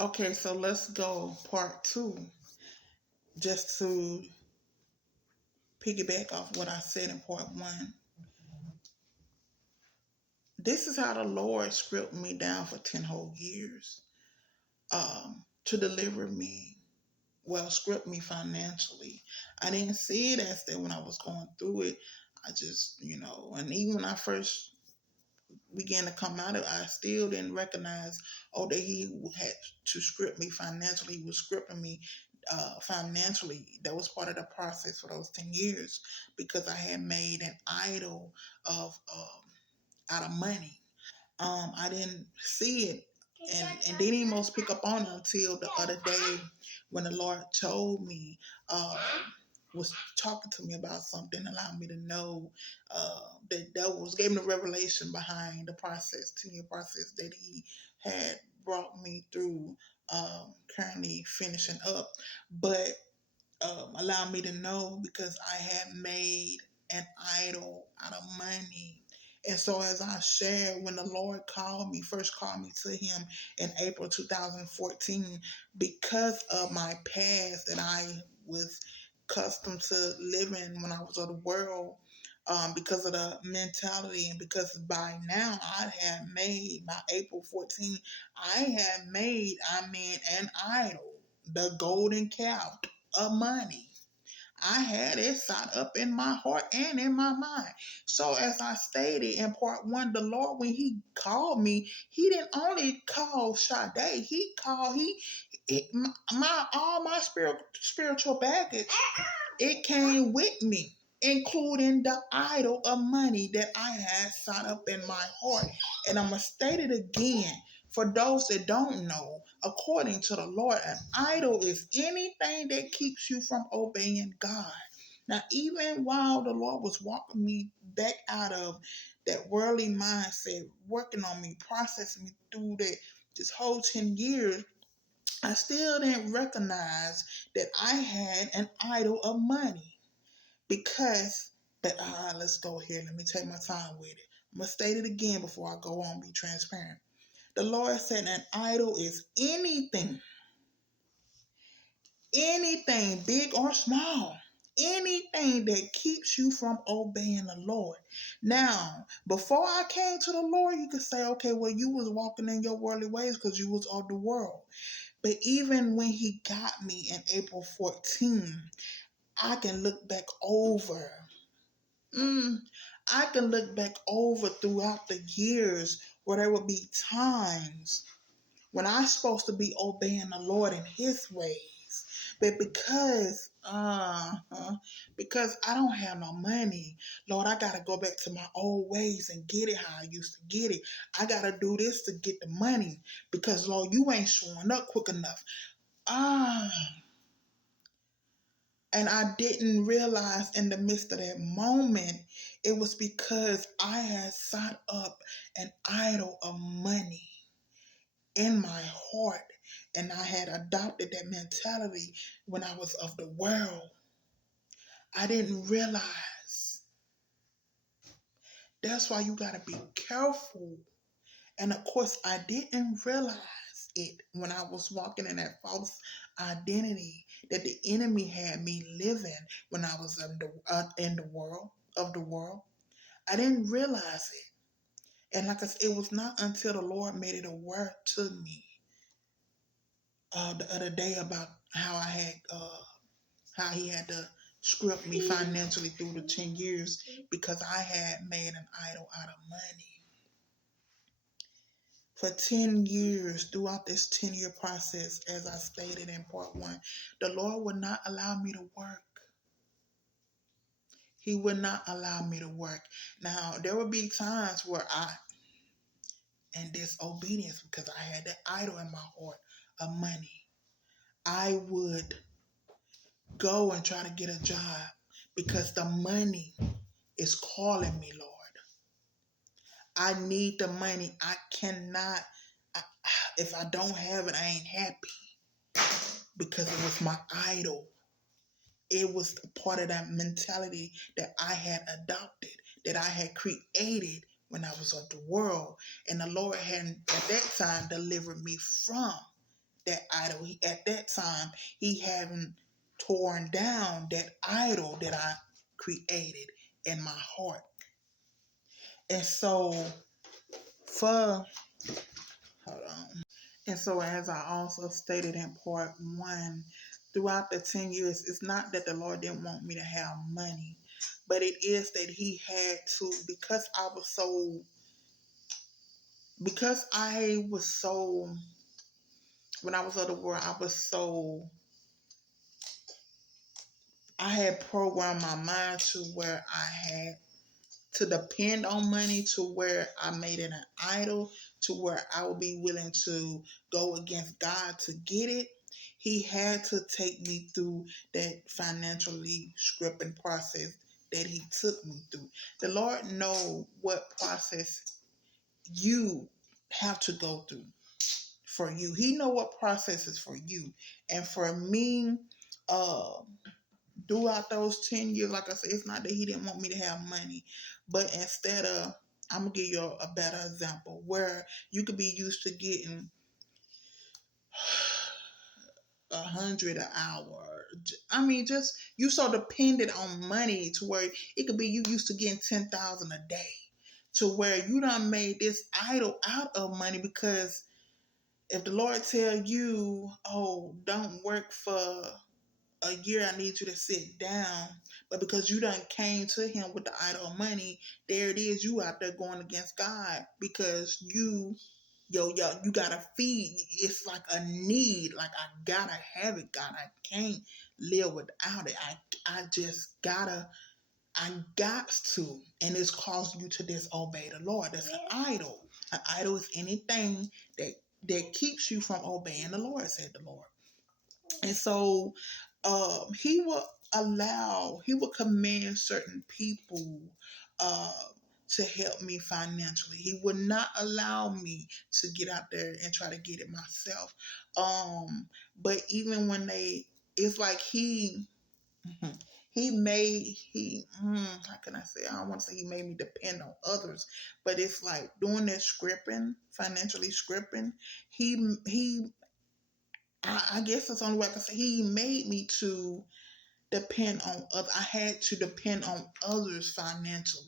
Okay, so let's go part two, just to piggyback off what I said in part one. This is how the Lord scripted me down for 10 whole years, to deliver me, well, script me financially. I didn't see it as that when I was going through it. I just, and even when I first began to come out of it, I still didn't recognize, that He had to script me financially. He was scripting me financially. That was part of the process for those 10 years, because I had made an idol of out of money. I didn't see it, and didn't even most pick up on it until the other day when the Lord told me, was talking to me about something, allowed me to know that was gave me the revelation behind the process, 10-year process that He had brought me through. Currently finishing up, but allowed me to know, because I had made an idol out of money. And so, as I shared, when the Lord first called me to Him in April 2014, because of my past that I was accustomed to living when I was of the world, because of the mentality, and because by now I had made, by April 14, I had made, an idol, the golden calf of money. I had it sat up in my heart and in my mind. So, as I stated in part one, the Lord, when He called me, He didn't only call Sade. He called my all my spiritual baggage. It came with me, including the idol of money that I had sat up in my heart. And I'm going to state it again for those that don't know. According to the Lord, an idol is anything that keeps you from obeying God. Now, even while the Lord was walking me back out of that worldly mindset, working on me, processing me through this whole 10 years, I still didn't recognize that I had an idol of money, because let's go here. Let me take my time with it. I'm going to state it again before I go on, be transparent. The Lord said an idol is anything, big or small, anything that keeps you from obeying the Lord. Now, before I came to the Lord, you could say, okay, well, you was walking in your worldly ways because you was of the world. But even when He got me in April 14, I can look back over. I can look back over throughout the years where there would be times when I'm supposed to be obeying the Lord in His ways. But because I don't have no money, Lord, I gotta go back to my old ways and get it how I used to get it. I gotta do this to get the money, because Lord, you ain't showing up quick enough. And I didn't realize in the midst of that moment, it was because I had set up an idol of money in my heart. And I had adopted that mentality when I was of the world. I didn't realize. That's why you got to be careful. And of course, I didn't realize it when I was walking in that false identity that the enemy had me living when I was in the world of the world. I didn't realize it. And like I said, it was not until the Lord made it aware to me the other day about how He had to script me financially through the 10 years, because I had made an idol out of money. For 10 years, throughout this 10-year process, as I stated in part one, the Lord would not allow me to work. He would not allow me to work. Now, there would be times where in disobedience, because I had that idol in my heart of money, I would go and try to get a job because the money is calling me, Lord. I need the money. I cannot, I, if I don't have it, I ain't happy, because it was my idol. It was part of that mentality that I had adopted, that I had created when I was of the world. And the Lord had at that time delivered me from that idol. At that time, he hadn't torn down that idol that I created in my heart. And so, for hold on. And so, as I also stated in part one, throughout the 10 years, it's not that the Lord didn't want me to have money, but it is that He had to, because I was so, when I was of the world, I had programmed my mind to where I had to depend on money, to where I made it an idol, to where I would be willing to go against God to get it. He had to take me through that financially scripting process that he took me through. The Lord knows what process you have to go through for you. He know what process is for you. And for me, uh, throughout those 10 years, like I said, it's not that he didn't want me to have money, but instead of, I'm going to give you a better example where you could be used to getting 100 an hour. I mean, just you so dependent on money to where it could be you used to getting 10,000 a day to where you done made this idol out of money because if the Lord tell you, oh, don't work for a year, I need you to sit down. But because you done came to him with the idol of money, there it is, you out there going against God because you gotta feed. It's like a need. Like I gotta have it, God. I can't live without it. I just gotta. I got to, and it's causing you to disobey the Lord. That's an idol. An idol is anything that keeps you from obeying the Lord, said the Lord. And so he will command certain people uh, to help me financially. He would not allow me to get out there and try to get it myself. But even when it's like how can I say? I don't want to say he made me depend on others, but it's like doing that scripting, financially scripting. He I guess that's the only way I can say he made me to depend on others. I had to depend on others financially.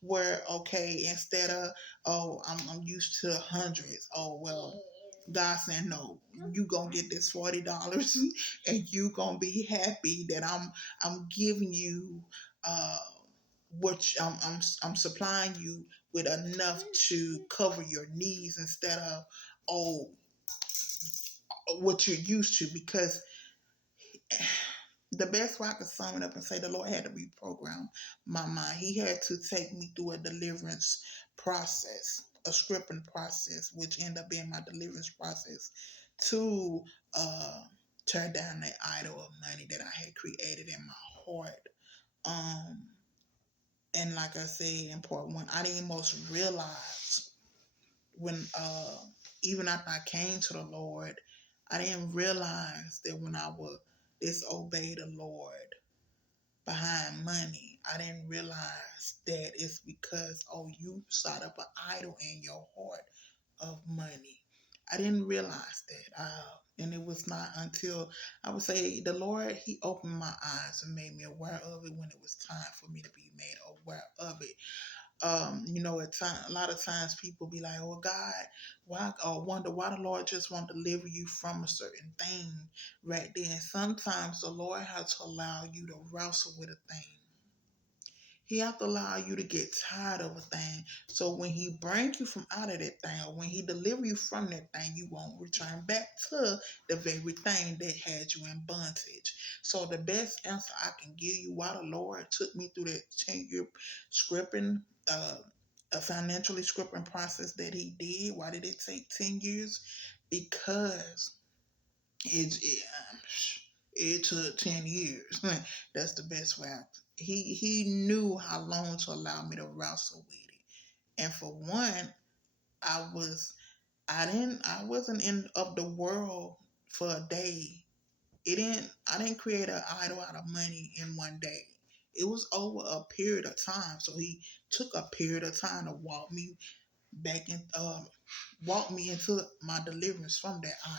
Where okay, instead of I'm used to hundreds. Oh well, God saying no, you gonna get this $40 and you gonna be happy that I'm giving you uh I'm supplying you with enough to cover your needs instead of oh what you're used to because the best way I could sum it up and say the Lord had to reprogram my mind. He had to take me through a deliverance process, a scripting process, which ended up being my deliverance process to tear down that idol of money that I had created in my heart. Um, and like I said in part one, I didn't most realize when even after I came to the Lord, I didn't realize that when I would disobey the Lord behind money, I didn't realize that it's because you sought up an idol in your heart of money. I didn't realize that, and it was not until I would say the Lord He opened my eyes and made me aware of it when it was time for me to be made aware of it. A lot of times people be like, "Oh God, why?" Or wonder why the Lord just won't deliver you from a certain thing right then. Sometimes the Lord has to allow you to wrestle with a thing. He have to allow you to get tired of a thing. So when he bring you from out of that thing, or when he deliver you from that thing, you won't return back to the very thing that had you in bondage. So the best answer I can give you why the Lord took me through that 10-year scripting, a financially scripting process that he did. Why did it take 10 years? Because it took 10 years. That's the best way. He knew how long to allow me to wrestle with it. And for one, I wasn't in of the world for a day. I didn't create an idol out of money in one day. It was over a period of time. So he took a period of time to walk me back in walk me into my deliverance from that idol.